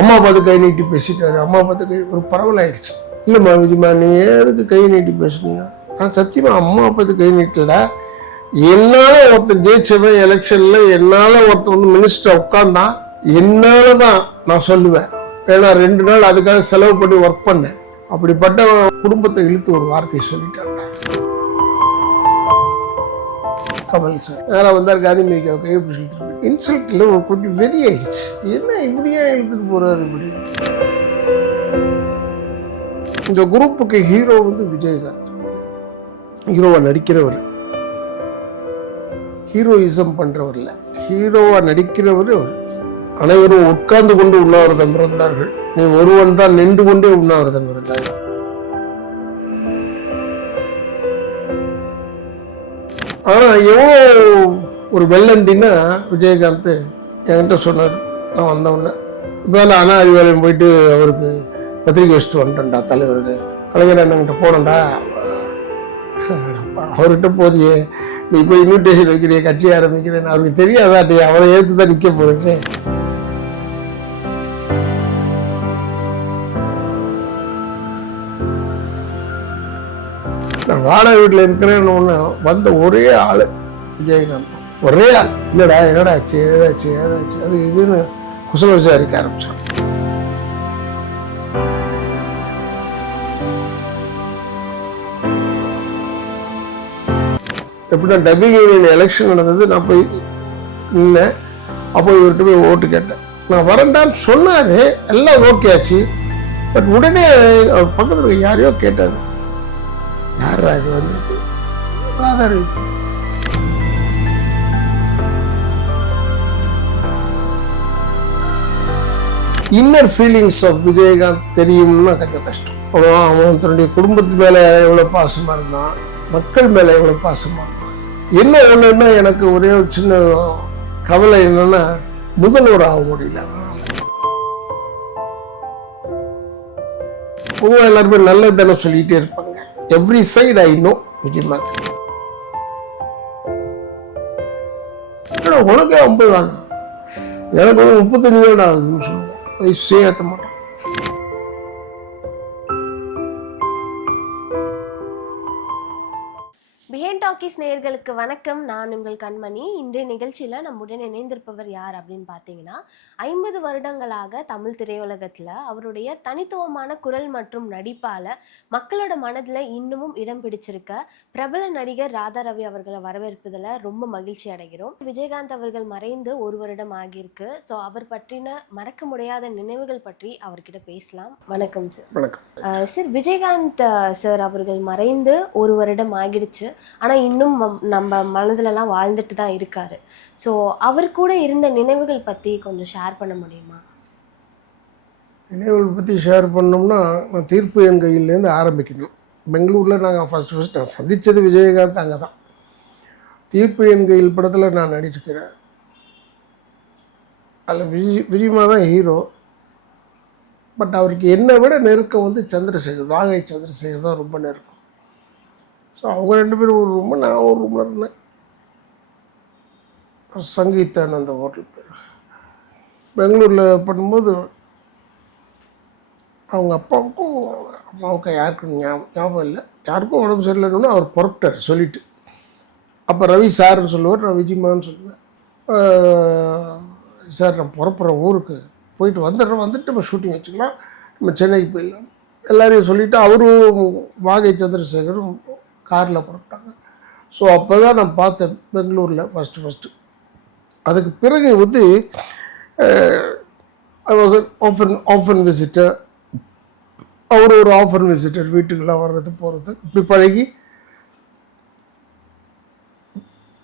அம்மா பார்த்து கை நீட்டி பேசிட்டாரு. அம்மா பார்த்து கை ஒரு பரவலாயிடுச்சு இல்லைம்மா விஜயமா நீ எதுக்கு கை நீட்டி பேசுனீங்க? ஆனால் சத்தியமா அம்மா பார்த்து கை நீட்டலடா. என்னால் ஒருத்தன் ஜெயிச்சவன் எலெக்ஷனில் என்னால் ஒருத்தன் வந்து மினிஸ்டர் உட்காந்தா என்னால் தான் நான் சொல்லுவேன். ஏன்னா ரெண்டு நாள் அதுக்காக செலவு பண்ணி ஒர்க் பண்ணேன். அப்படிப்பட்ட குடும்பத்தை இழுத்து ஒரு வார்த்தையை சொல்லிட்டான்டா. கமல் சார் அதெல்லாம் வந்தார் காந்தி மேய்க்காவை கையை பிடிச்சிட்டு இன்சல்ட்டில் ஒரு கொஞ்சம் வெறி ஆயிடுச்சு. என்ன இப்படியே இழுத்துட்டு போகிறாரு இப்படி? இந்த குரூப்புக்கு ஹீரோ வந்து விஜயகாந்த். ஹீரோவாக நடிக்கிறவர். ஹீரோயிசம் பண்ணுறவரில் ஹீரோவாக நடிக்கிறவர் அனைவரும் உட்கார்ந்து கொண்டு உண்ணாவிரதம் இருந்தார்கள் நீ ஒருவன் தான் நின்று கொண்டே உண்ணாவிரதம் இருந்தார்கள் ஆனால் எவ்வளோ ஒரு வெள்ளந்தின்னா விஜயகாந்த் என்கிட்ட சொன்னார். நான் வந்தவுடனே இப்போ நான் அண்ணா போயிட்டு அவருக்கு பத்திரிக்கை வச்சுட்டு வந்துட்டேன்டா தலைவருக்கு. தலைவர் என்னங்கிட்ட போனேன்டா. அவர்கிட்ட போறியே. நீ போய் இன்விடேஷன் வைக்கிறிய கட்சி ஆரம்பிக்கிறேன்னு. அவருக்கு தெரியாதாட்டி அவரை ஏற்று தான் நிற்க போறேன்னு. நான் வாடகை வீட்டில் இருக்கிறேன்னு ஒன்று வந்த ஒரே ஆள் விஜயகாந்த். ஒரே ஆள். இல்லைடா என்னடா ஆச்சு ஏதாச்சு ஏதாச்சு அது இதுன்னு குசல விசாரிக்க ஆரம்பிச்சான். எப்படின்னா டப்பிங் யூனியன் எலெக்ஷன் நடந்தது நான் போய் நின்னேன். அப்போ இவர்கிட்ட போய் ஓட்டு கேட்டேன். நான் வரேன்டான்னு சொன்னார் எல்லாம் ஓகே ஆச்சு. பட் உடனே அவர் பக்கத்தில் யாரையோ கேட்டார். யாரா இது வந்திருக்கு ராதாரி இன்னர் ஃபீலிங்ஸ் ஆஃப் விஜயகாந்த் தெரியும்னா கொஞ்சம் கஷ்டம். அவன் அவன் தன்னுடைய குடும்பத்து மேலே எவ்வளோ பாசமாக இருந்தான்? மக்கள் மேலே எவ்வளோ பாசமாக இருந்தான்? என்ன ஒன்றுன்னா எனக்கு ஒரே ஒரு சின்ன கவலை என்னன்னா முதல்வர் ஆக முடியல பொதுவாக எல்லாருமே நல்லது தானே சொல்லிகிட்டே இருப்பாங்க. எவ்ரி சைட் ஐ நோ விஜயமார் உனக்கே ஐம்பது தானே? எனக்கு வந்து முப்பத்தஞ்சு தான்? ஆகுதுன்னு சொல்லுவேன் வயசே ஏற்ற மாட்டேன். டாக்கிஸ் நேயர்களுக்கு வணக்கம். நான் உங்கள் கண்மணி. இன்றைய நிகழ்ச்சியில் நம்முடன் இணைந்திருப்பவர் யார் அப்படின்னு பார்த்தீங்கன்னா ஐம்பது வருடங்களாக தமிழ் திரையுலகத்தில் அவருடைய தனித்துவமான குரல் மற்றும் நடிப்பால் மக்களோட மனதில் இன்னமும் இடம் பிடிச்சிருக்க பிரபல நடிகர் ராதா ரவி அவர்களை வரவேற்பதில் ரொம்ப மகிழ்ச்சி அடைகிறோம். விஜயகாந்த் அவர்கள் மறைந்து ஒரு வருடம் ஆகியிருக்கு. ஸோ அவர் பற்றின மறக்க முடியாத நினைவுகள் பற்றி அவர்கிட்ட பேசலாம். வணக்கம் சார் வணக்கம். சார் விஜயகாந்த் சார் அவர்கள் மறைந்து ஒரு வருடம் ஆகிடுச்சு. ஆனால் ஆனால் இன்னும் நம்ம மனதிலலாம் வாழ்ந்துட்டு தான் இருக்காரு. ஸோ அவர் கூட இருந்த நினைவுகள் பற்றி கொஞ்சம் ஷேர் பண்ண முடியுமா? நினைவுகள் பற்றி ஷேர் பண்ணோம்னா நான் தீர்ப்பு என் கையிலேருந்து ஆரம்பிக்கணும். பெங்களூரில் நாங்கள் ஃபஸ்ட் ஃபஸ்ட் நான் சந்தித்தது விஜயகாந்த் அங்கே தான் தீர்ப்பு என் கையில் படத்தில் நான் நடிச்சிருக்கிறேன். அதில் விஜய் விஜயமா தான் ஹீரோ பட் அவருக்கு என்னை விட நெருக்கம் வந்து சந்திரசேகர் வாகை சந்திரசேகர் தான் ரொம்ப நெருக்கம். ஸோ அவங்க ரெண்டு பேரும் ஒரு ரூம் நான் ஒரு ரூமில் இருந்தேன். சங்கீதான் அந்த ஹோட்டல் பேர். பெங்களூரில் பண்ணும்போது அவங்க அப்பாவுக்கும் அம்மாவுக்கும் யாருக்கும் ஞாபகம் ஞாபகம் இல்லை. யாருக்கும் உடம்பு சரியில்லைன்னு அவர் புறப்பட்டார் சொல்லிட்டு. அப்போ ரவி சார்னு சொல்லுவார் நான் விஜயமான்னு சொல்லுவேன். சார் நான் புறப்புற ஊருக்கு போயிட்டு வந்துடுறோம் வந்துட்டு நம்ம ஷூட்டிங் வச்சுக்கலாம். நம்ம சென்னைக்கு போயிடலாம். எல்லாரையும் சொல்லிவிட்டு அவரும் வாகை சந்திரசேகரும் காரில் புறப்பட்டாங்க. ஸோ அப்போ தான் நான் பார்த்தேன் பெங்களூரில் ஃபஸ்ட்டு ஃபஸ்ட்டு அதுக்கு பிறகு வந்து I was often often visitor அவர் ஒரு ஆஃபர் விசிட்டர் வீட்டுக்கெல்லாம் வர்றது போகிறது இப்படி பழகி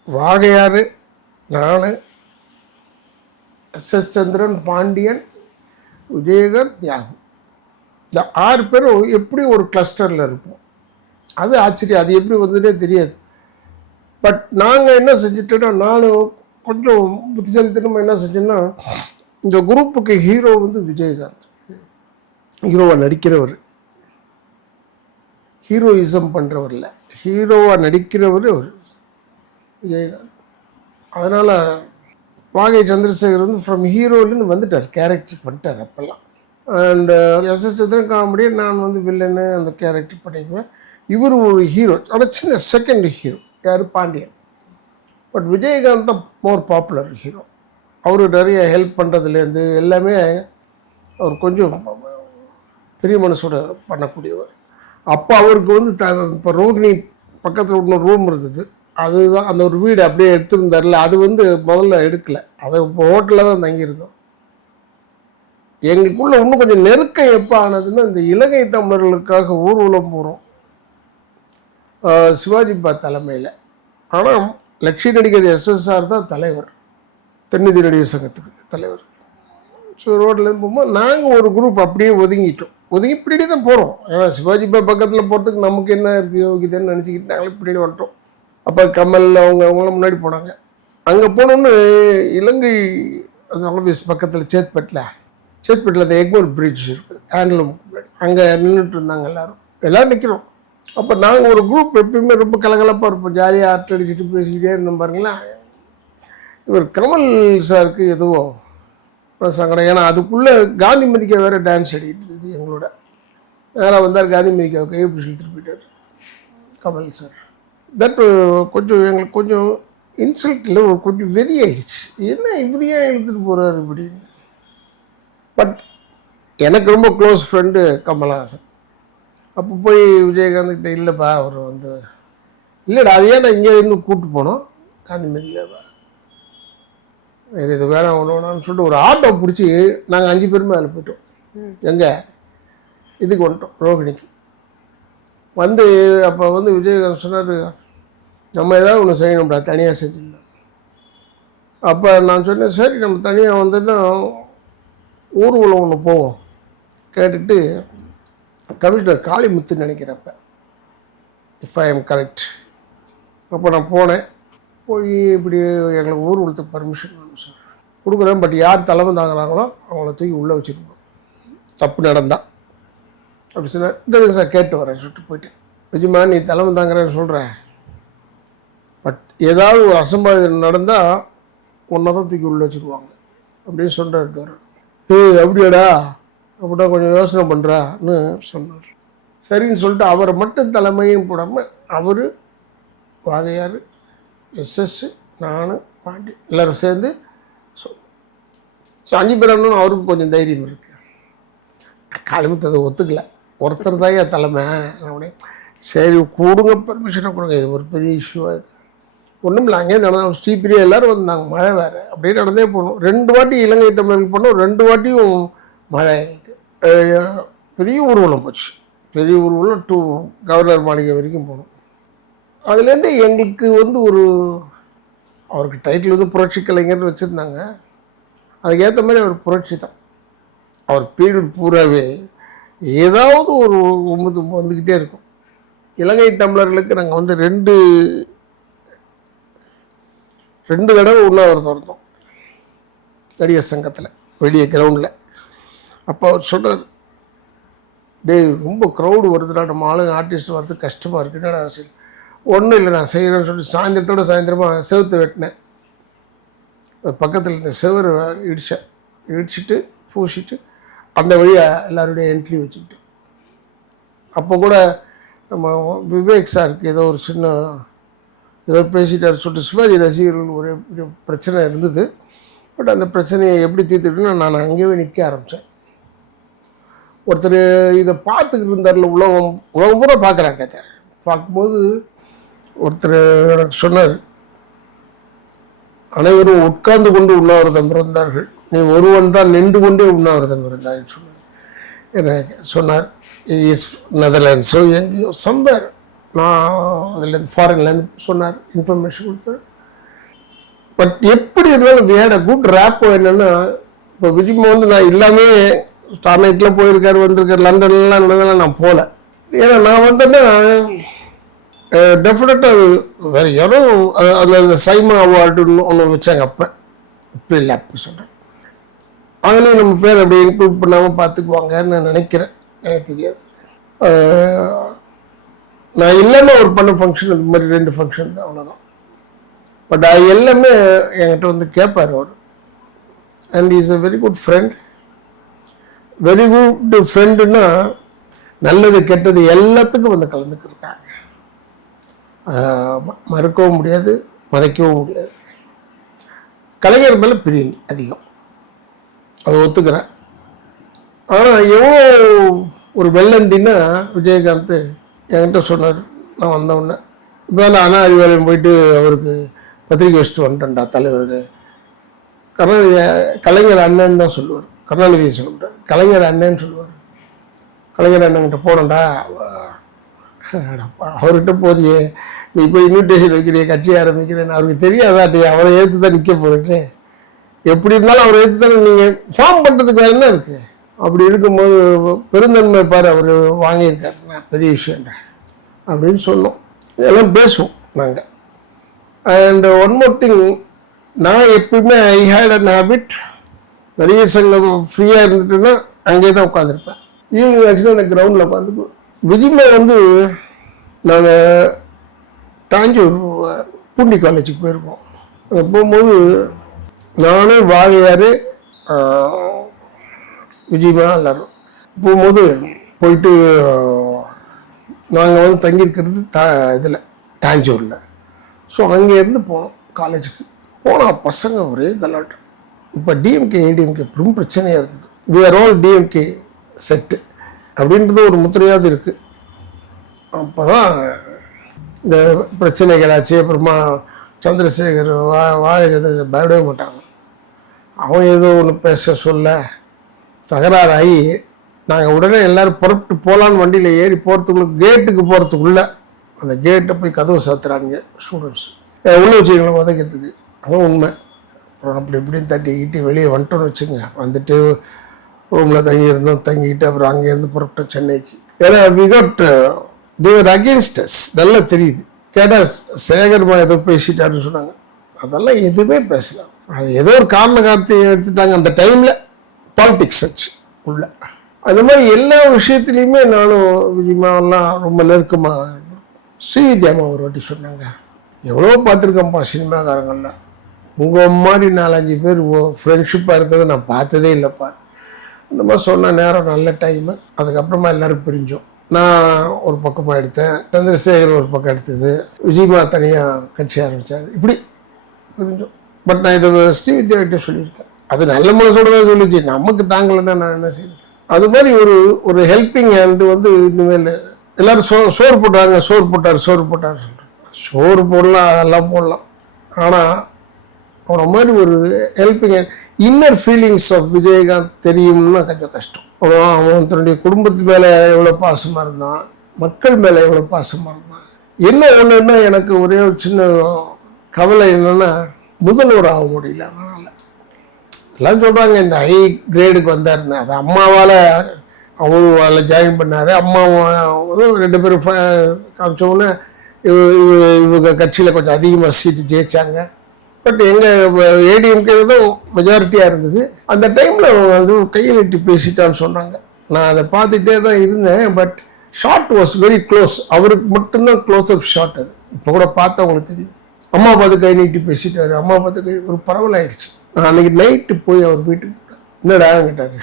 வாகையாறு நான் எஸ் எஸ் சந்திரன் பாண்டியன் விஜயகாந்த் தியாகு. இந்த ஆறு பேரும் எப்படி ஒரு கிளஸ்டரில் இருப்போம்? அது ஆச்சரியம். அது எப்படி வந்ததுனே தெரியாது. பட் நாங்கள் என்ன செஞ்சுட்டோன்னா நானும் கொஞ்சம் புத்திசாலித்தனமாக என்ன செஞ்சேன்னா இந்த குரூப்புக்கு ஹீரோ வந்து விஜயகாந்த். ஹீரோவாக நடிக்கிறவர். ஹீரோயிசம் பண்ணுறவர் இல்லை. ஹீரோவாக நடிக்கிறவர் அவர். விஜயகாந்த். அதனால் வாகை சந்திரசேகர் வந்து ஃப்ரம் ஹீரோலேருந்து வந்துட்டார். கேரக்டர் பண்ணிட்டார் அப்போல்லாம். அண்டு எஸ் எஸ் சந்திரன் காமெடியை நான் வந்து வில்லனு அந்த கேரக்டர் பண்ணிக்குவேன். இவர் ஒரு ஹீரோ ஆனால் சின்ன செகண்ட் ஹீரோ யார்? பாண்டியன். பட் விஜயகாந்த் தான் மோர் பாப்புலர் ஹீரோ அவர் நிறைய ஹெல்ப் பண்ணுறதுலேருந்து எல்லாமே அவர் கொஞ்சம் பெரிய மனசோட பண்ணக்கூடியவர். அப்போ அவருக்கு வந்து த இப்போ ரோகிணி பக்கத்தில் இன்னொரு ரூம் இருந்தது. அதுதான் அந்த ஒரு வீடு அப்படியே எடுத்துருந்தார்ல அது வந்து முதல்ல எடுக்கலை. அதை இப்போ ஹோட்டலில் தான் தங்கியிருந்தோம். எங்களுக்குள்ளே இன்னும் கொஞ்சம் நெருக்கம் எப்போ ஆனதுன்னா இந்த இலங்கை தமிழர்களுக்காக ஊர்வலம் போகிறோம் சிவாஜி பா தலைமையில். ஆனால் லட்சிய நடிகர் எஸ்எஸ்ஆர் தான் தலைவர். தென்னிதி நடிகர் சங்கத்துக்கு தலைவர். ஸோ ரோட்லேருந்து போகும்போது நாங்கள் ஒரு குரூப் அப்படியே ஒதுங்கிட்டோம். ஒதுங்கி இப்படி தான் போகிறோம் ஏன்னா சிவாஜி பா பக்கத்தில் போகிறதுக்கு நமக்கு என்ன இருக்குது யோகிதன்னு நினச்சிக்கிட்டு நாங்களே இப்படி வந்துட்டோம். அப்போ கமல் அவங்க அவங்களாம் முன்னாடி போனாங்க. அங்கே போனோன்னு இலங்கை அந்த ஆஃபீஸ் பக்கத்தில் சேத்பட்டில் சேத்பட்டில் அந்த எக்மோர் பிரிட்ஜ் இருக்குது ஹேண்ட்லூம் அங்கே நின்றுட்டு இருந்தாங்க எல்லோரும். எல்லோரும் நிற்கிறோம் அப்போ நாங்கள் ஒரு குரூப் எப்பயுமே ரொம்ப கலகலப்பாக இருப்போம். ஜாலியாக ஆர்ட் அடிச்சுட்டு பேசிக்கிட்டே இருந்தோம் பாருங்களேன். இவர் கமல் சாருக்கு எதுவோ சங்கடம் ஏன்னா அதுக்குள்ளே காந்தி மதிக்க வேறு டான்ஸ் ஆடிக்கிட்டு இருக்குது எங்களோட. நேராக வந்தார் காந்தி மதிக்காவை கையை பிடிச்சி இழுத்துட்டு போயிட்டார். கமல் சார். தட் கொஞ்சம் எங்களுக்கு கொஞ்சம் இன்சல்ட்டில் ஒரு கொஞ்சம் வெறி ஆயிடுச்சு என்ன இப்படியே இழுத்துட்டு போகிறாரு இப்படின்னு. பட் எனக்கு ரொம்ப க்ளோஸ் ஃப்ரெண்டு கமல்ஹாசன். அப்போ போய் விஜயகாந்த் கிட்ட இல்லைப்பா அவர் வந்து இல்லைடா அது ஏன்டா இங்கே இருந்து கூப்பிட்டு போனோம்? காந்தி மதிக்காவை வேறு இது வேணாம் ஒன்று வேணாம்னு சொல்லிட்டு ஒரு ஆட்டோ பிடிச்சி நாங்கள் அஞ்சு பேருமே அதில் போயிட்டோம். எங்கே? இதுக்கு வந்துட்டோம் ரோகிணிக்கு வந்து அப்போ வந்து விஜயகாந்த் சொன்னார் நம்ம ஏதாவது ஒன்று செய்யணும்டா தனியாக செஞ்சிடலாம். அப்போ நான் சொன்னேன் சரி நம்ம தனியாக வந்துன்னா ஊர்வலம் ஒன்று போவோம். கேட்டுட்டு கமிஷனர் காளிமுத்துன்னு நினைக்கிறேன் இப்போ இஃப் ஐ எம் கரெக்ட் அப்போ நான் போனேன். போய் இப்படி எங்களுக்கு ஊர்வலத்துக்கு பர்மிஷன் வேணும் சார் கொடுக்குறேன் பட் யார் தலைமை தாங்குறாங்களோ அவங்கள தூக்கி உள்ளே வச்சுருப்போம் தப்பு நடந்தா. அப்படி சொன்னார் இந்த சார் கேட்டு வரேன் சொல்லிட்டு போயிட்டேன். விஜயமா நீ தலைமை தாங்குறேன்னு சொல்கிறேன் பட் ஏதாவது ஒரு அசம்பாவிதம் நடந்தால் ஒன்றை தான் தூக்கி உள்ளே வச்சுருவாங்க. அப்படின்னு சொல்கிறார் தவிர ஏய் அப்படியாடா? அப்படின்னா கொஞ்சம் யோசனை பண்ணுறான்னு சொன்னார். சரின்னு சொல்லிட்டு அவரை மட்டும் தலைமையும் போடாமல் அவர் வாதையார் எஸ்எஸ் நான் பாண்டி எல்லோரும் சேர்ந்து ஸோ அஞ்சு அவருக்கு கொஞ்சம் தைரியம் இருக்குது காலமத்து அதை ஒத்துக்கல. ஒருத்தர் தான் என் தலைமை. அப்படியே சரி கொடுங்க பர்மிஷனை கொடுங்க. இது ஒரு பெரிய இஷ்யூவாக இது. ஒன்றும் இல்லை அங்கேயே நடந்தோம் ஸ்ரீபிரியா எல்லோரும் வந்தாங்க மழை வேறு. அப்படியே நடந்தே போகணும் ரெண்டு வாட்டி இலங்கை தமிழர்கள் போனோம் ரெண்டு வாட்டியும் மழை. எங்களுக்கு பெரிய ஊர்வலம் போச்சு. பெரிய ஊர்வலம் டூ கவர்னர் மாளிகை வரைக்கும் போனோம். அதுலேருந்து எங்களுக்கு வந்து ஒரு அவருக்கு டைட்டில் வந்து புரட்சி கலைஞர்னு வச்சுருந்தாங்க. அதுக்கேற்ற மாதிரி அவர் புரட்சி தான். அவர் பீரியட் பூராவே ஏதாவது ஒரு ஒம்பது வந்துக்கிட்டே இருக்கும். இலங்கை தமிழர்களுக்கு நாங்கள் வந்து ரெண்டு ரெண்டு தடவை உண்ணாவிரதம் இருந்தோம் நடிகர் சங்கத்தில் வெளியே கிரவுண்டில் அப்போ அவர் சொன்னார் டேய் ரொம்ப க்ரௌடு வருதுடா நம்ம ஆளுங்க ஆர்டிஸ்ட் வர்றது கஷ்டமாக இருக்குன்னு நான் சரி ஒன்றும் இல்லை நான் செய்கிறேன்னு சொல்லிட்டு சாயந்தரத்தோட சாயந்தரமாக செவத்து வெட்டினேன். பக்கத்தில் இருந்த செவரை இடித்தேன் இடிச்சிட்டு பூசிட்டு அந்த வழியாக எல்லாருடைய என்ட்ரி வச்சுக்கிட்டு. அப்போ கூட நம்ம விவேக் சாருக்கு ஏதோ ஒரு சின்ன ஏதோ பேசிட்டார் சொல்லிட்டு சிவாஜி ரசிகர்கள் ஒரு பிரச்சனை இருந்தது. பட் அந்த பிரச்சனையை எப்படி தீர்த்துட்டுன்னா நான் அங்கேயே நிற்க ஆரம்பித்தேன் ஒருத்தர் இதை பார்த்துக்கிட்டு இருந்தார்ல உலகம் உலகம் பூரா பார்க்குறாங்க அதை பார்க்கும்போது ஒருத்தர் எனக்கு சொன்னார் அனைவரும் உட்கார்ந்து கொண்டு உண்ணாவிரதம் இருந்தார்கள். நீ ஒருவன் தான் நின்று கொண்டே உண்ணாவிரதம் இருந்தாய் சொன்னார். எனக்கு சொன்னார் இஸ் நெதர்லாண்ட்ஸோ எங்கேயோ சம்பர் நான் அதுலேருந்து ஃபாரின்லேருந்து சொன்னார் இன்ஃபர்மேஷன் கொடுத்தார். பட் எப்படி இருந்தாலும் வேட குட் ரேப்போ என்னென்னா இப்போ விஜய் வந்து நான் எல்லாமே ஸ்டார் நைட்லாம் போயிருக்காரு வந்திருக்காரு லண்டன்லாம் நடந்ததெல்லாம் நான் போகல ஏன்னா நான் வந்தேன்னா டெஃபினட்டாக அது வேறு யாரும் அது அந்த அந்த சைமா அவார்டுன்னு ஒன்று வச்சாங்க அப்போ. இப்போ இல்லை அப்போ சொல்கிறேன் அதுலேயும் நம்ம பேர் அப்படி இன்க்ளூட் பண்ணாமல் பார்த்துக்குவாங்கன்னு நான் நினைக்கிறேன். எனக்கு தெரியாது. நான் எல்லாமே ஒரு பண்ண ஃபங்க்ஷன் இது மாதிரி ரெண்டு ஃபங்க்ஷன் தான் அவ்வளோதான் பட் அது எல்லாமே என்கிட்ட வந்து கேட்பார் அவர். And is a very good friend very good ஃப்ரெண்டுன்னா நல்லது கெட்டது எல்லாத்துக்கும் வந்து கலந்துக்கிருக்காங்க. மறுக்கவும் முடியாது மறைக்கவும் முடியாது. கலைஞர் மேலே பிரியணி அதிகம். அதை ஒத்துக்கிறேன். ஆனால் எவ்வளோ ஒரு வெள்ளந்தின்னா விஜயகாந்த் என்கிட்ட சொன்னார் நான் வந்தவுடனே இப்போ வேலை அண்ணா அதிகாரியம் போயிட்டு அவருக்கு பத்திரிக்கை வச்சுட்டு வந்துட்டேன்டா தலைவருக்கு. கருணாநிதி கலைஞர் அண்ணன் தான் சொல்லுவார். கருணாநிதி சொல்ல கலைஞர் அண்ணன்னு சொல்லுவார். கலைஞர் அண்ணன்கிட்ட போனேன்டா அவர்கிட்ட போறியே. நீ போய் இன்விடேஷன் வைக்கிறிய கட்சி ஆரம்பிக்கிறேன்னு. அவருக்கு தெரியாதாட்டி அவரை ஏற்று தான் நிற்க போகிறேன் எப்படி இருந்தாலும் அவரை ஏற்று தானே நீங்கள் ஃபார்ம் பண்ணுறதுக்கு வேறு என்ன இருக்குது அப்படி இருக்கும்போது பெருந்தன்மை பார் அவர் வாங்கியிருக்காருண்ணா பெரிய விஷயம்டா அப்படின்னு சொன்னோம். இதெல்லாம் பேசுவோம் நாங்கள் அண்ட் ஒன் மோர் திங் நான் எப்பயுமே ஐ ஹேட் அன் ஹேபிட் நிறைய சங்கம் ஃப்ரீயாக இருந்துட்டுன்னா அங்கேயே தான் உட்காந்துருப்பேன் ஈவினிங் ஆச்சுன்னா அந்த கிரவுண்டில் உட்காந்துக்குவேன் விதிமே வந்து நாங்கள் தாஞ்சூர் பூண்டி காலேஜுக்கு போயிருக்கோம். அங்கே போகும்போது நானும் வாதையார் விஜயமா எல்லாரும் போகும்போது போயிட்டு நாங்கள் வந்து தங்கியிருக்கிறது தா இதில் தாஞ்சூரில் ஸோ அங்கேருந்து போனோம் காலேஜுக்கு போனால் பசங்க ஒரே கலாட்டம். இப்போ டிஎம்கே ஏடிஎம்கே பெரும் பிரச்சனையாக இருந்தது we are all DMK set அப்படின்றது ஒரு முத்திரையாவது இருக்குது அப்போ தான் இந்த பிரச்சனைகளாச்சு அப்புறமா சந்திரசேகர் வா வாழை சந்திரசேகர் பயப்படவே மாட்டாங்க. அவன் ஏதோ ஒன்று பேச சொல்ல தகராறாகி நாங்கள் உடனே எல்லோரும் புறப்பட்டு போகலான்னு வண்டியில் ஏறி போகிறதுக்குள்ள கேட்டுக்கு போகிறதுக்குள்ள அந்த கேட்டை போய் கதவு சாத்துறானுங்க ஸ்டூடெண்ட்ஸ் உள்ள வச்சுக்கங்களை உதைக்கிறதுக்கு. அதுவும் உண்மை. அப்புறம் அப்படி இப்படின்னு தட்டிக்கிட்டு வெளியே வந்துட்டோம்னு வச்சுங்க வந்துட்டு ரூமில் தங்கியிருந்தோம் தங்கிட்டு அப்புறம் அங்கேருந்து புறப்பட்டோம் சென்னைக்கு. ஏன்னா விகட் தேவர் அகேன்ஸ்ட் நல்லா தெரியுது. கேட்டால் சேகர்மா ஏதோ பேசிட்டாருன்னு சொன்னாங்க. அதெல்லாம் எதுவுமே பேசலாம் அது ஏதோ ஒரு காரண கார்த்தி எடுத்துட்டாங்க. அந்த டைமில் பாலிடிக்ஸ் ஆச்சு. உள்ள. அந்த மாதிரி எல்லா விஷயத்துலையுமே நானும் விஜயமாவெல்லாம் ரொம்ப நெருக்கமாக ஸ்ரீவித்யாமா ஒரு வாட்டி சொன்னாங்க. எவ்வளோ பார்த்துருக்கோம்ப்பா சினிமாக்காரங்கள்லாம். உங்கள் மாதிரி நாலஞ்சு பேர் ஃப்ரெண்ட்ஷிப்பாக இருக்கிறத நான் பார்த்ததே இல்லைப்பா. இந்த மாதிரி சொன்ன நேரம் நல்ல டைமு அதுக்கப்புறமா எல்லோரும் பிரிஞ்சோம். நான் ஒரு பக்கமாக எடுத்தேன். சந்திரசேகர் ஒரு பக்கம் எடுத்தது. விஜயமா தனியாக கட்சி ஆரம்பித்தார் இப்படி புரிஞ்சோம். பட் நான் இதை ஸ்ரீவித்யா கிட்ட சொல்லியிருக்கேன். அது நல்ல மனசோட தான் சொல்லிச்சு. நமக்கு தாங்கலைன்னா நான் என்ன செய்யறது அது மாதிரி ஒரு ஒரு ஹெல்பிங் ஹேண்டு வந்து இனிமேல் எல்லாரும் சோ சோறு போட்டாங்க. சோறு போட்டார் சோறு போட்டார் சொல்கிறேன் சோறு போடலாம் அதெல்லாம் போடலாம். ஆனால் அவனை மாதிரி ஒரு helping inner feelings of Vijayakanth தெரியும்னா கொஞ்சம் கஷ்டம். அவன் அவன் தன்னுடைய குடும்பத்து மேலே எவ்வளோ பாசமாக இருந்தான் மக்கள் மேலே எவ்வளோ பாசமாக இருந்தான். என்ன ஒன்றுன்னா எனக்கு ஒரே ஒரு சின்ன கவலை என்னென்னா முதல்வர் ஆக முடியல அதனால் எல்லாம் சொல்கிறாங்க இந்த ஹை கிரேடுக்கு வந்தாருன்னு. அது அம்மாவால் அவரும் அதில் ஜாயின் பண்ணார். அம்மாவும் ரெண்டு பேரும் காமிச்சோன்னே இவங்க கட்சியில் கொஞ்சம் அதிகமாக சீட்டு ஜெயிச்சாங்க. பட் எங்கள் ஏடிஎம்கே தான் மெஜாரிட்டியாக இருந்தது. அந்த டைமில் வந்து கையை நீட்டி பேசிட்டான்னு சொன்னாங்க. நான் அதை பார்த்துட்டே தான் இருந்தேன் but short was very close அவருக்கு மட்டும்தான் க்ளோஸ் அப் ஷார்ட் அது. இப்போ கூட பார்த்தா உங்களுக்கு தெரியும். அம்மா பார்த்து கை நீட்டி பேசிட்டாரு. அம்மா பார்த்து கை ஒரு பரவலாயிடுச்சு. நான் அன்னைக்கு நைட்டு போய் அவர் வீட்டுக்கு போனேன். என்னடா கேட்டார்.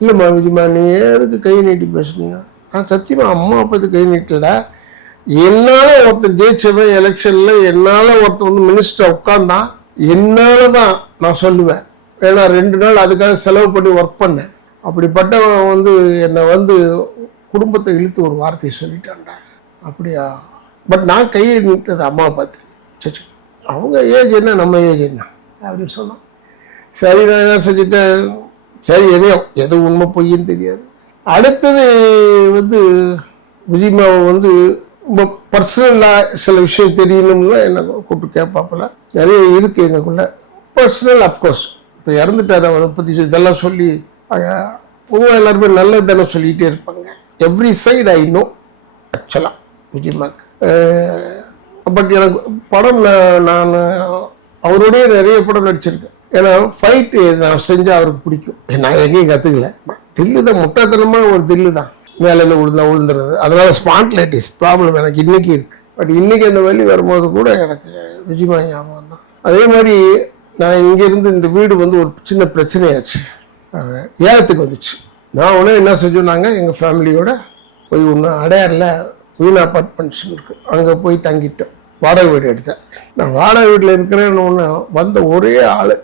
இல்லைம்மா விஜயமா நீ எதுக்கு கை நீட்டி பேசுனீங்க? நான் சத்தியமா அம்மா பார்த்து கை நீட்டலடா. என்னால் ஒருத்தன் ஜெயிச்சவன் எலெக்ஷனில் என்னால் ஒருத்தர் வந்து மினிஸ்டர் உட்காந்தான் என்னால் தான் நான் சொல்லுவேன். ஏன்னா ரெண்டு நாள் அதுக்காக செலவு பண்ணி ஒர்க் பண்ணேன். அப்படிப்பட்டவன் வந்து என்னை வந்து குடும்பத்தை இழுத்து ஒரு வார்த்தையை சொல்லிட்டான்டா. அப்படியா? பட் நான் கையை நின்றது அம்மா பார்த்து சச்சு அவங்க ஏஜ் என்ன? நம்ம ஏஜ் என்ன? அப்படின்னு சொன்னான். சரி நான் என்ன செஞ்சுட்டேன்? சரி எதையோ எது உண்மை பொய்ன்னு தெரியாது. அடுத்தது வந்து விஜயமாவை வந்து பர்சனலாக சில விஷயம் தெரியணும்னா என்ன கூப்பிட்டு கேட்பாப்புல நிறைய இருக்குது எங்களுக்குள்ள. பர்சனல் அஃப்கோர்ஸ் இப்போ இறந்துட்டார் அதை பற்றி இதெல்லாம் சொல்லி பொதுவாக எல்லாருமே நல்லது தானே சொல்லிகிட்டே இருப்பாங்க. எவ்ரி சைடு ஐ நோ ஆக்சுவலாக விஜயமாக்கு பட் எனக்கு படம் நான் நான் அவரோடய நிறைய படம் நடிச்சிருக்கேன். ஏன்னா ஃபைட்டு நான் செஞ்சால் அவருக்கு பிடிக்கும். நான் எங்கேயும் கற்றுக்கல தில்லு தான் முட்டாத்தனமாக ஒரு தில்லு தான் மேலேருந்து விழுந்தா விழுந்துறது அதனால ஸ்பாண்ட்லைட்டிஸ் ப்ராப்ளம் எனக்கு இன்னைக்கு இருக்கு. பட் இன்னைக்கு அந்த வலி வரும்போது கூட எனக்கு விஜயமா ஞாபகம் தான். அதே மாதிரி நான் இங்கேருந்து இந்த வீடு வந்து ஒரு சின்ன பிரச்சனையாச்சு. ஏலத்துக்கு வந்துச்சு. நான் உடனே என்ன செஞ்சோன்னாங்க எங்கள் ஃபேமிலியோட போய் ஒன்று அடையாரில் வீணா அப்பார்ட்மெண்ட்ஸ் இருக்கு. அங்கே போய் தங்கிட்டோம். வாடகை வீடு எடுத்தேன். நான் வாடகை வீட்டில் இருக்கிறேன்னு ஒன்று வந்த ஒரே ஆள்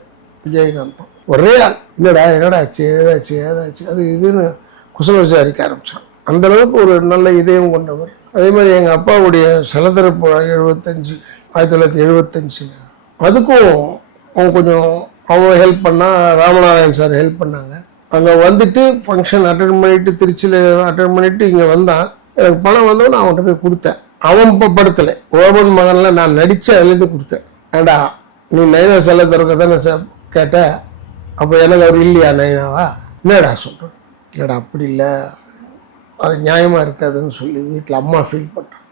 விஜயகாந்தம் ஒரே ஆள். என்னடா என்னடா ஆச்சு ஏதாச்சு ஏதாச்சு அது இதுன்னு குசல விசாரிக்க ஆரம்பித்தான் அந்த அளவுக்கு ஒரு நல்ல இதயம் கொண்டவர். அதே மாதிரி எங்கள் அப்பாவுடைய சலதரப்பு எழுபத்தஞ்சு ஆயிரத்தி தொள்ளாயிரத்தி எழுபத்தஞ்சில். அதுக்கும் அவன் கொஞ்சம் அவன் ஹெல்ப் பண்ணால் ராமநாராயண் சார் ஹெல்ப் பண்ணாங்க. அங்கே வந்துட்டு ஃபங்க்ஷன் அட்டன் பண்ணிட்டு திருச்சியில் அட்டன் பண்ணிட்டு இங்கே வந்தான். எனக்கு பணம் வந்தோன்னு அவன்கிட்ட போய் கொடுத்தேன். அவன் இப்போ படுத்தலை ஓமன் மகனில் நான் நடித்து அதுலேருந்து கொடுத்தேன். ஏண்டா நீ நைனா செல்ல திறக்க தானே சார் கேட்ட? அப்போ எனக்கு அவர் இல்லையா நைனாவா என்னடா சொல்கிறேன் இல்லைடா அப்படி இல்லை. அது நியாயமாக இருக்காதுன்னு சொல்லி வீட்டில் அம்மா ஃபீல் பண்ணுறான்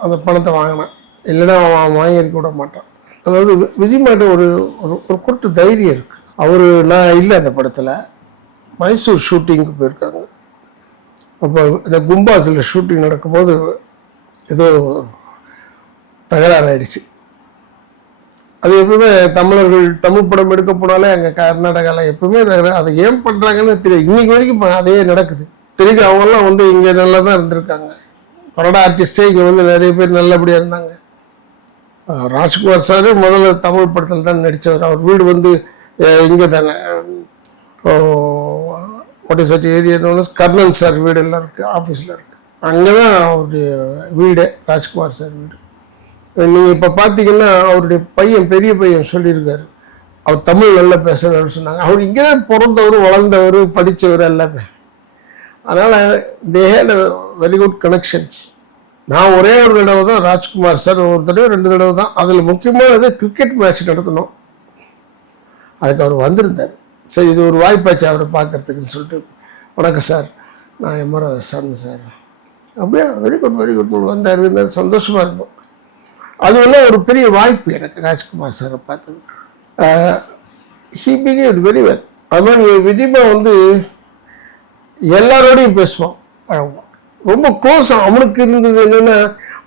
அந்த பணத்தை வாங்கினான். இல்லைன்னா அவன் வாங்கியிருக்க விட மாட்டான். அதாவது வி- விஜய்மாட்ட ஒரு ஒரு ஒரு குறித்து தைரியம் இருக்குது அவர் நான் இல்லை அந்த படத்தில். மைசூர் ஷூட்டிங்க்கு போயிருக்காங்க. அப்போ இந்த கும்பாஸில் ஷூட்டிங் நடக்கும்போது ஏதோ தகராறு ஆகிடுச்சு அது எப்பவுமே தமிழர்கள் தமிழ் படம் எடுக்க போனாலே அங்கே கர்நாடகாவில் எப்பவுமே அதை ஏன் பண்ணுறாங்கன்னு தெரியும் இன்னைக்கு வரைக்கும் அதே நடக்குது. தெரியுது அவங்கெல்லாம் வந்து இங்கே நல்லா தான் இருந்திருக்காங்க. கன்னட ஆர்டிஸ்டே இங்கே வந்து நிறைய பேர் நல்லபடியாக இருந்தாங்க. ராஜ்குமார் சார் முதல்ல தமிழ் படத்தில் தான் நடித்தவர் அவர் வீடு வந்து இங்கே தானே what is at Karnan sir வீடு எல்லாம் இருக்குது ஆஃபீஸில் இருக்குது அங்கே தான் அவருடைய வீடு ராஜ்குமார் சார் வீடு. நீங்கள் இப்போ பார்த்தீங்கன்னா அவருடைய பையன் பெரிய பையன் சொல்லியிருக்காரு. அவர் தமிழ் நல்லா பேசுகிறாரு சொன்னாங்க. அவர் இங்கே தான் பிறந்தவர் வளர்ந்தவர் படித்தவர் எல்லாமே. அதனால் they had very good connections நான் ஒரே ஒரு தடவை தான் ராஜ்குமார் சார் ஒரு தடவை ரெண்டு தடவை தான். அதில் முக்கியமானது கிரிக்கெட் மேட்ச் நடத்தணும் அதுக்கு அவர் வந்திருந்தார். சரி இது ஒரு வாய்ப்பாச்சு அவரை பார்க்கறதுக்குன்னு சொல்லிட்டு. வணக்கம் சார். நான் எம்ஆர் சாமி சார். அப்படியே வெரி குட் வெரி குட் வந்தார் இருந்தார். சந்தோஷமாக இருந்தோம். அது எல்லாம் ஒரு பெரிய வாய்ப்பு எனக்கு ராஜ்குமார் சாரை பார்த்தது. ஹி இட் வெரி வெல் அது மாதிரி விஜயமா வந்து எல்லாரோடையும் பேசுவான். பழகுவான் ரொம்ப க்ளோஸ் அவனுக்கு இருந்தது என்னென்னா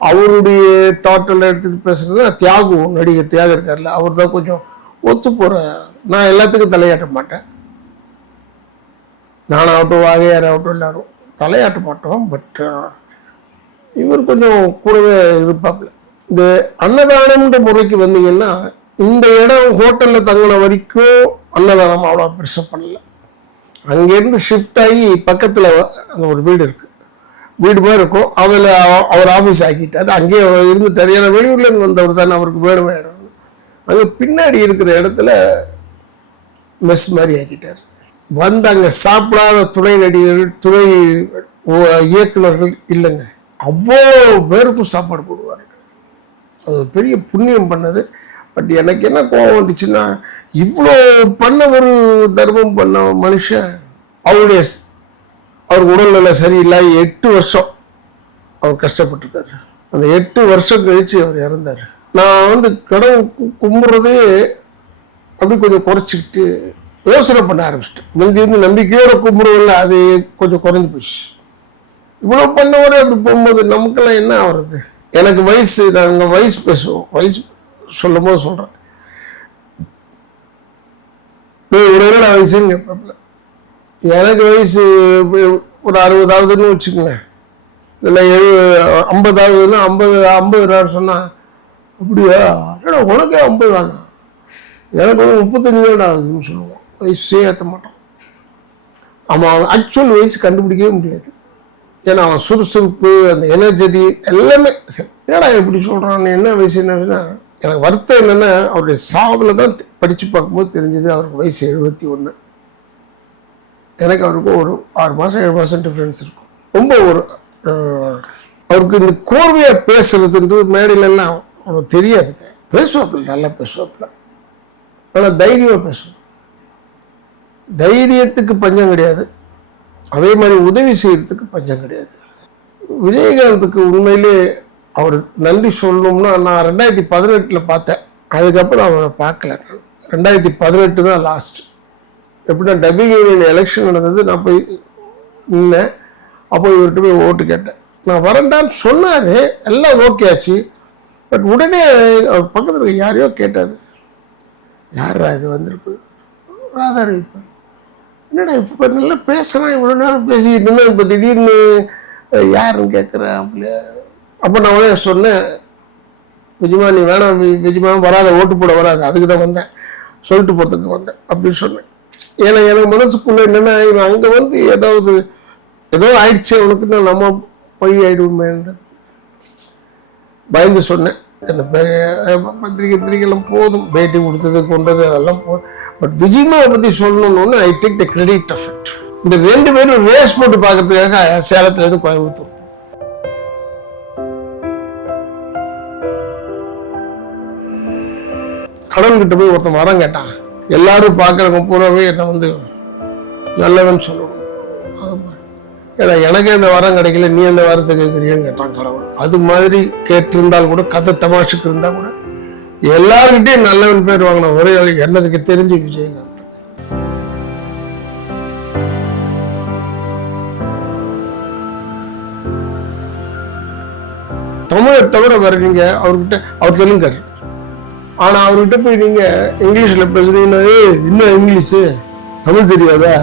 அவருடைய தாட்டெல்லாம் எடுத்துகிட்டு பேசுறது தியாகம் நடிகர் தியாகு இருக்கார்ல அவர் தான் கொஞ்சம் ஒத்து போகிற நான் எல்லாத்துக்கும் தலையாட்ட மாட்டேன். நானாகட்டும் வாகையார் ஆகட்டும் எல்லாரும் தலையாட்ட மாட்டோம் பட் இவர் கொஞ்சம் கூடவே இருப்பாப்புல. இந்த அன்னதானம்ன்ற முறைக்கு வந்தீங்கன்னா இந்த இடம் ஹோட்டலில் தங்கின வரைக்கும் அன்னதானம் அவ்வளோ பெருசாக பண்ணல. அங்கேருந்து ஷிஃப்ட் ஆகி பக்கத்தில் அந்த ஒரு வீடு இருக்குது வீடு மாதிரி இருக்கும். அதில் அவர் ஆஃபீஸ் ஆக்கிட்டு அது அங்கேயே அவர் இருந்துட்டார். ஏன்னா வெளியூர்லேருந்து வந்தவர் தானே அவருக்கு வேணும் வேணும் அங்கே பின்னாடி இருக்கிற இடத்துல மெஸ் மாதிரி ஆக்கிட்டார். வந்து அங்கே சாப்பிடாத துணை நடிகர்கள் துணை இயக்குநர்கள் இல்லைங்க. அவ்வளோ பேருக்கும் சாப்பாடு போடுவார். அது பெரிய புண்ணியம் பண்ணது. பட் எனக்கு என்ன கோபம் வந்துச்சுன்னா இவ்வளோ பண்ண ஒரு தர்மம் பண்ண மனுஷன் அவருடைய அவர் உடல்நிலை சரியில்லாத எட்டு வருஷம் அவர் கஷ்டப்பட்டுருக்காரு. அந்த எட்டு வருஷம் கழிச்சு அவர் இறந்தார். நான் வந்து கடவுள் கும்பிட்றதே அப்படி கொஞ்சம் குறைச்சிக்கிட்டு யோசனை பண்ண ஆரம்பிச்சிட்டேன். முந்தி வந்து நம்பிக்கையோட கும்பிடுவோம்ல அது கொஞ்சம் குறைஞ்சி போச்சு. இவ்வளோ பண்ணவரே அப்படி போகும்போது நமக்கெல்லாம் என்ன ஆகுறது எனக்கு வயசு நாங்கள் வயசு பேசுவோம் வயசு சொல்லும் போது சொல்கிறேன் ஒரு நான் வயசுன்னு கேட்பாப்புல எனக்கு வயசு ஒரு அறுபதாவதுன்னு வச்சுக்கோங்களேன். இல்லை எழு ஐம்பதாவதுன்னு ஐம்பது ஐம்பது ரூபான்னு சொன்னால் அப்படியா? ஏடா உனக்கே ஐம்பது தானா எனக்கு வந்து முப்பத்தஞ்சு தான் ஆகுதுன்னு சொல்லுவோம் வயசே ஏற்ற மாட்டோம் ஆமாம் ஆக்சுவல் வயசு கண்டுபிடிக்கவே முடியாது. ஏன்னா அவன் சுறுசுறுப்பு அந்த எனர்ஜெட்டி எல்லாமே சரி என்னடா எப்படி சொல்கிறான் என்ன வயசு என்னன்னா எனக்கு வருத்தம் என்னென்னா அவருடைய சாவில் தான் படித்து பார்க்கும்போது தெரிஞ்சது அவருக்கு வயசு எழுபத்தி ஒன்று எனக்கு அவருக்கும் ஒரு ஆறு மாதம் ஏழு மாதம் டிஃப்ரென்ஸ் இருக்கும். ரொம்ப ஒரு அவருக்கு இந்த கோர்வையாக பேசுறதுன்றது மேடையிலலாம் அவனுக்கு தெரியாது. பேசுவாப்புல நல்லா பேசுவாப்பில். ஆனால் தைரியமாக பேசுவோம் தைரியத்துக்கு பஞ்சம் கிடையாது. அதே மாதிரி உதவி செய்கிறதுக்கு பஞ்சம் கிடையாது. விஜயகாந்துக்கு உண்மையிலே அவர் நன்றி சொல்லணும்னா நான் ரெண்டாயிரத்தி பதினெட்டில் பார்த்தேன். அதுக்கப்புறம் அவரை பார்க்கல ரெண்டாயிரத்தி பதினெட்டு தான் லாஸ்ட் எப்படின்னா டப்பிங் யூனியன் எலெக்ஷன் நடந்தது. நான் போய் நின்னேன். அப்போ இவர்கிட்ட போய் ஓட்டு கேட்டேன். நான் வரேன்டான்னு சொன்னார். எல்லாம் ஓகே ஆச்சு. பட் உடனே அவர் பக்கத்தில் இருக்க யாரையோ கேட்டார். யாரா இது வந்திருக்கு? ராதாரவி இப்போ என்னடா இப்போ நல்லா பேசலாம் இவ்வளோ நேரம் பேசிக்கிட்டு இப்போ திடீர்னு யாருன்னு கேட்குறேன் அப்படி அப்போ நான் உடனே சொன்னேன் விஜயமா நீ வேணாம் வி- விஜயமா வராத ஓட்டு போட வராது. அதுக்கு தான் வந்தேன். சொல்லிட்டு போகிறதுக்கு வந்தேன் அப்படின்னு சொன்னேன். ஏன்னா எனக்கு மனசுக்குள்ளே என்னென்னா இவன் அங்கே வந்து ஏதாவது ஏதோ ஆயிடுச்சு அவனுக்கு நம்ம பொய் ஆயிடுவோமேன்றது. பயந்து சொன்னேன். என்ன பத்திரிகை பத்திரிகைலாம் போதும். பேட்டி கொடுத்தது கொண்டது அதெல்லாம் போ பட் விஜயமாவை பற்றி சொல்லணும்னு I take the credit of it இந்த ரெண்டு பேரும் ரேஸ் போட்டு பார்க்கறதுக்காக சேலத்துலேருந்து கோயம்புத்தூர். கடன் கிட்ட போய் ஒருத்தன் வரம் கேட்டான். எல்லாரும் பார்க்குறவங்க பூராவே என்னை வந்து நல்லவன் சொல்லணும். ஏன்னா எனக்கு அந்த வரம் கிடைக்கல நீ அந்த வரத்தை கேட்குறியான்னு கேட்டான் கடவுள். அது மாதிரி கேட்டிருந்தால் கூட கதை தமாஷுக்கு இருந்தா கூட எல்லாருக்கிட்டையும் நல்லவன் பேர் வாங்கின ஒரே ஆளு என்னதுக்கு தெரிஞ்சு விஜயங்க தமிழை தவிர வேற நீங்க அவர்கிட்ட அவர் தெலுங்கர். ஆனா அவர்கிட்ட போய் நீங்க இங்கிலீஷ்ல பேசுறீங்கன்னா இன்னும் இங்கிலீஷு? தமிழ் தெரியாதா?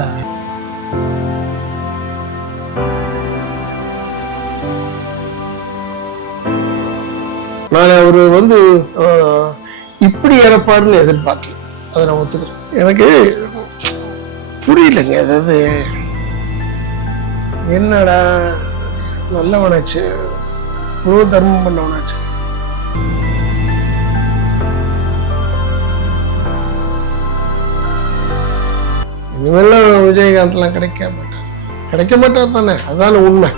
நான் அவர் வந்து இப்படி இறப்பாருன்னு எதிர்பார்க்கல. அதை நான் ஒத்துக்கிறேன். எனக்கு புரியலங்க அதாவது என்னடா நல்லவனாச்சு இவ்வளோ தர்மம் பண்ணவனாச்சு. இனிமேலாம் விஜயகாந்த்லாம் கிடைக்க மாட்டார். கிடைக்க மாட்டார் தானே அதான உண்மை.